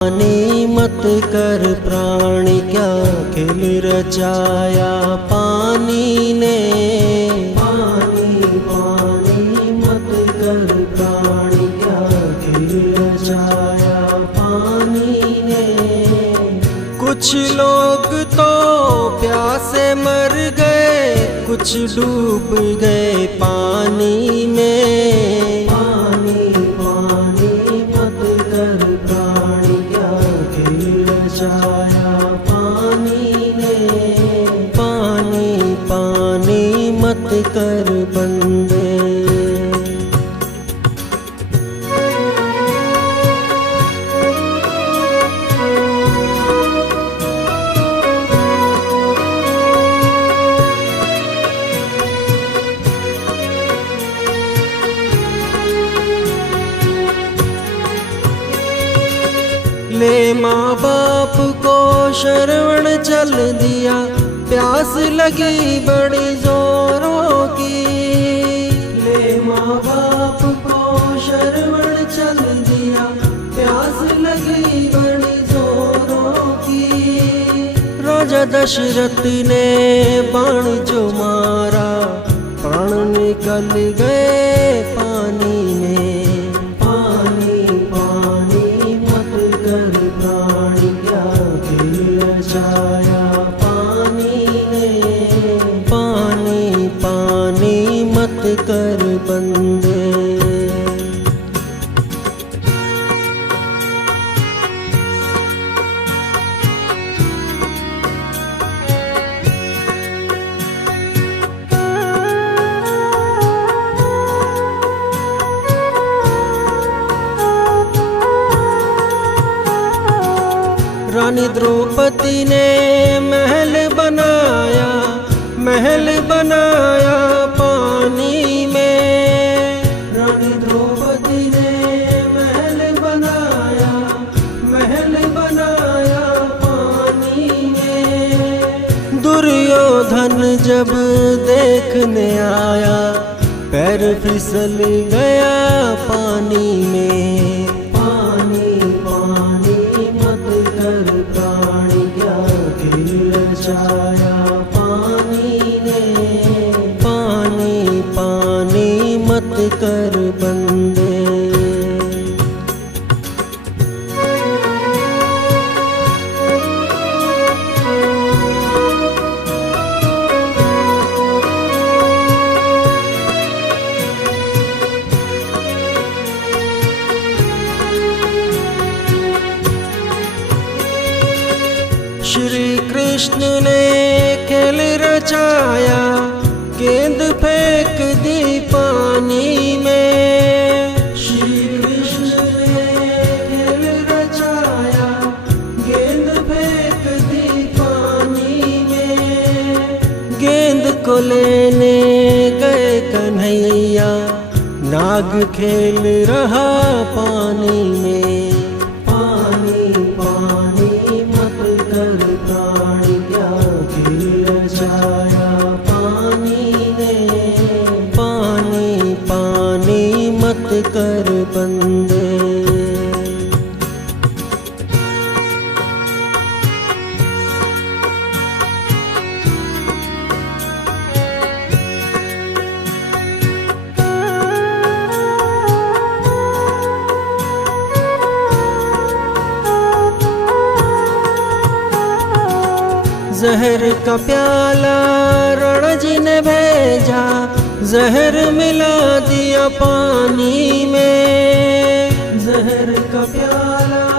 पानी मत कर प्राणी क्या खेल रचाया पानी ने। पानी पानी मत कर प्राणी क्या खेल रचाया पानी ने। कुछ लोग तो प्यासे मर गए, कुछ डूब गए पानी में। पानी पानी मत कर प्राणी क्या खेल रचाया पानी ने। पानी पानी मत कर बंदे। ले माँ बाप को शरवण चल दिया, प्यास लगी बड़ी जोरों की। ले माँ बाप को शरवण चल दिया, प्यास लगी बड़ी जोरों की। राजा दशरथ ने बाण जो मारा, प्राण निकल गए पानी में। प्राणी क्या खेल रचाया पानी ने। पानी पानी मत कर बंदे। रानी द्रौपदी ने महल बनाया, महल बनाया पानी में। रानी द्रौपदी ने महल बनाया, महल बनाया पानी में। दुर्योधन जब देखने आया, पैर फिसल गया पानी में। पानी पानी प्राणी क्या खेल रचाया पानी ने। पानी पानी मत कर बंदे। श्री कृष्ण ने खेल रचाया, गेंद फेंक दी पानी में। श्री कृष्ण ने खेल रचाया, गेंद फेंक दी पानी में। गेंद को लेने गए कन्हैया, नाग खेल रहा पानी में। पानी पानी प्राणी क्या खेल रचाया पानी ने। पानी पानी मत कर बंदे। जहर का प्याला रण जी ने भेजा, जहर मिला दिया पानी में। जहर का प्याला